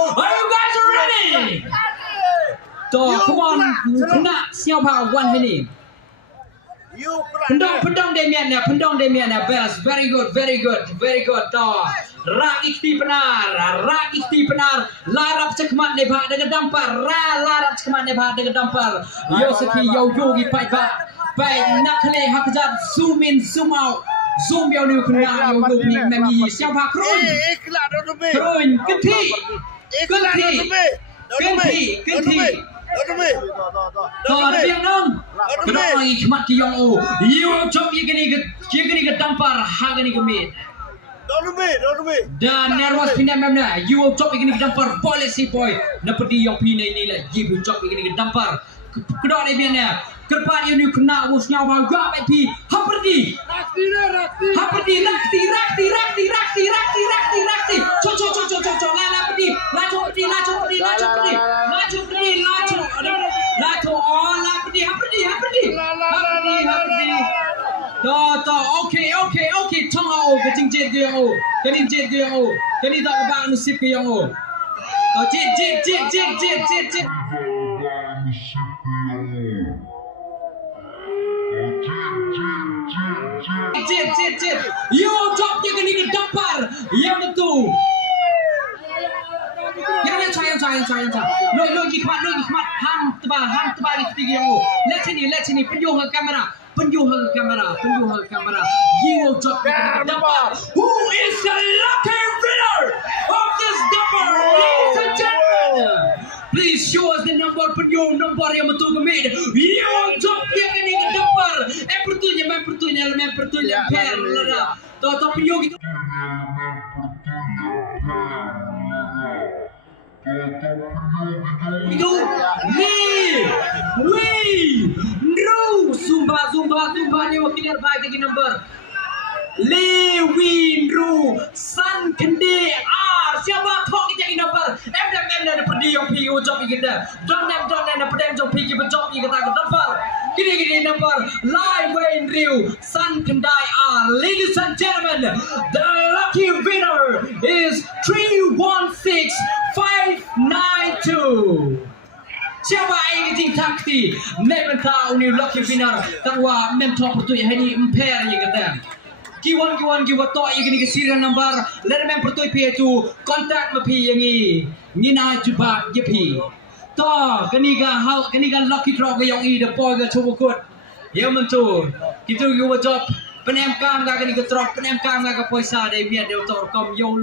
Are you guys ready? Come on, kena siapa one ini? Pendong Demian best, very good. Rak ikhti benar, larap cekmat nebak dengan dampar, larap cekmat nebak dengan dampar. Yosuki yogi baik nak kali hakjat zoom in zoom out. Zoom yang ni kena yang ni memang siapa Kroon Kenti Biang dong kenapa hikmat ki yang you job ye gini ke tampar hak ni kemit dan nervous pindah memang you job ye gini ke tampar policy boy napedi yang pindah ini lah you job ye gini ke tampar kedua ni biarnya kerpan yang ni kena usnya awak gak pi haperdi rakti co lala pedi laju pedi haperdi okay tong au ke jingjet ke au kani tak bang nasib ke yang au jet you job ye kini ke dampar yang betul yang sayang lo hikmat ham tebal itu yang let sini penjual kamera you job ye kini ke dampar who is the lucky winner of this dampar ladies and gentlemen please show us the number nomor yang betul kemid you job ye kini ke dampar pertunya per lera to penjual gitu itu Zumba ni wakil baik lagi number Lewin San Kendi siapa kau kita ini number MDM ada perdi yang pergi job kita don't ada perdi yang pergi job kita number gini number Lewin San Kendai ladies and gentlemen the lucky winner is 316592 siapa yang ting takti memang tahu ni lucky winner tanpa mentor pertui hari imper yang kata kiwan to yang ni kesiran number let memang pertui pi tu kontak mapi yang ni na jubak je pi to kani ga lucky draw ke yang the boy ga cukut yang mentu kita gua job penem kam ga kani ga drop penem kam ga poisa dai biar dia tor kom yo